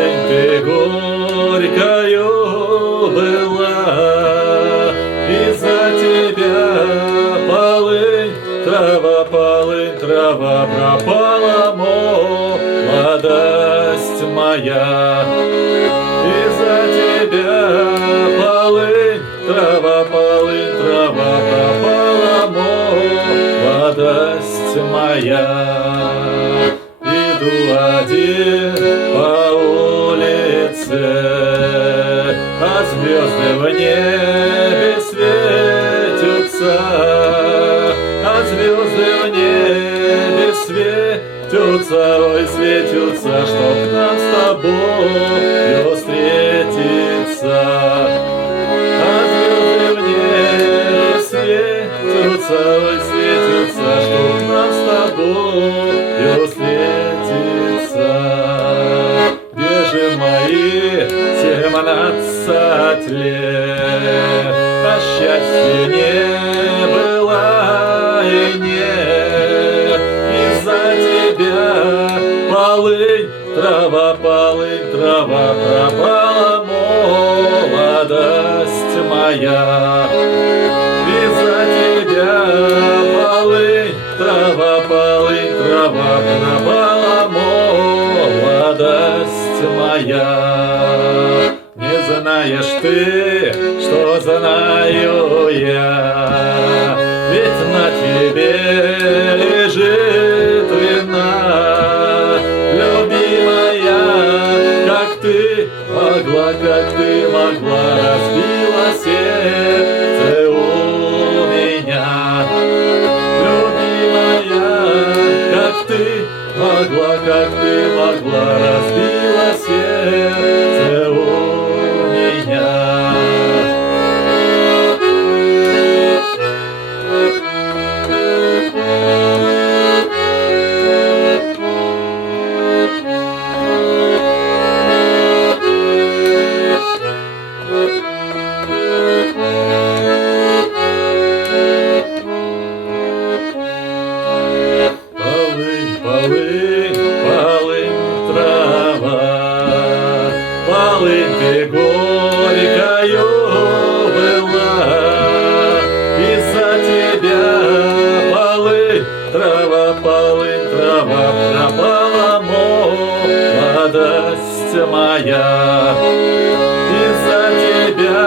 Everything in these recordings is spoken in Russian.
полынь ты горькою была, из-за тебя полынь, трава пропала, молодость моя. Из-за тебя полынь, трава пропала, молодость моя. Иду один по улице, а звезды в небе светятся, а звезды в небе светятся, ой, светятся, чтоб нам с тобою встретиться. А звезды в небе светятся, ой, светятся, чтоб нам с тобою встретиться. Где же мои 17 лет? А счастья не было и нет. Из-за тебя полынь, трава пропала, молодость моя. Из-за тебя полынь, трава пропала, молодость моя. Не знаешь ты, что знаю я, ведь на тебе лежит вина. Любимая, как ты могла, разбила сердце у меня. Любимая, как ты могла, разбила сердце у меня. Полынь, трава, полынь ты горькою была, из-за тебя полынь, трава пропала, молодость моя. Из-за тебя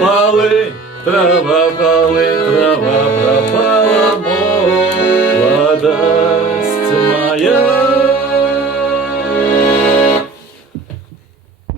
полынь, трава